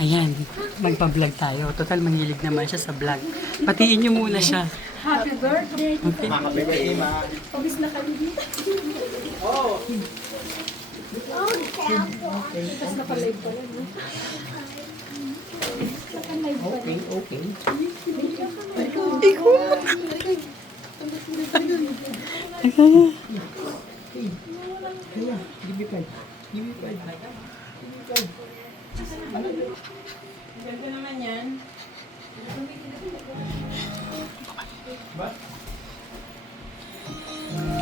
Ayan, magpa-vlog tayo. Total, mahilig naman siya sa vlog. Patiin niyo muna siya. Happy birthday. Okay? Happy birthday, ma. Pabis na kami dito. Oh. Tapos nakalive pala, no? Nakalive pala. Okay, okay. Kaya, give me five. Give me five. Give me five. Ganda naman yan. Ba?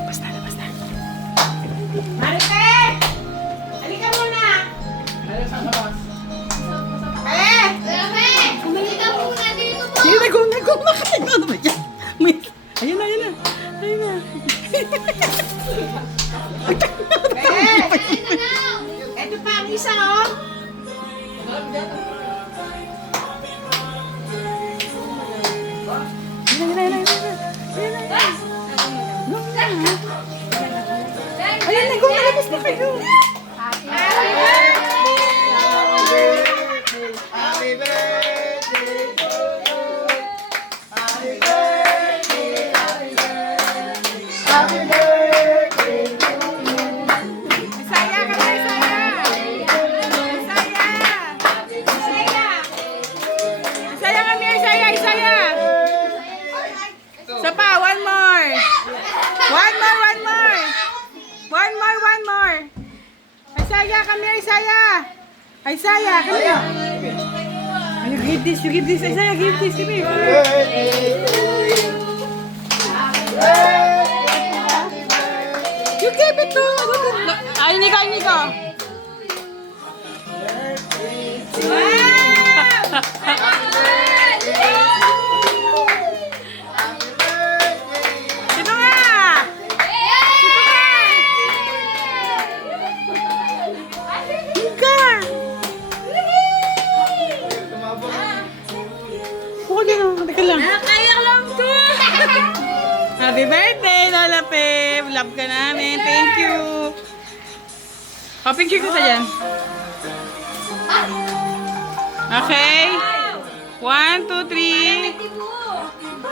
Basta na, basta. Marife! Halika muna! Ano sa labas? Sige, nagong na kayo. Ano ba yan? Ayun na, ayun na. Ayun na. Ito pa ang isa, oh! Ayun na, ayun na, ayun na. Ayun na, nagong nalabas na kayo. Happy birthday to you. Happy birthday. Happy birthday to you. Isaya ka na, Isaya! Isaya! Isaya kami, Isaya, Isaya! Isa pa, one more! One more, one more! One more, one more! Isaya, kami, Isaya! Isaya, kami! You give this, Isaya, give this, give me! Birthday to you. You give it to... Ay, Nico, Nico! Sino nga? Ika! Huwag na, teka lang. Kaya lang to! Happy birthday, Lola Pep! Love ka namin. Thank you! O, picture ko sa dyan. Okay? 1, 2, 3.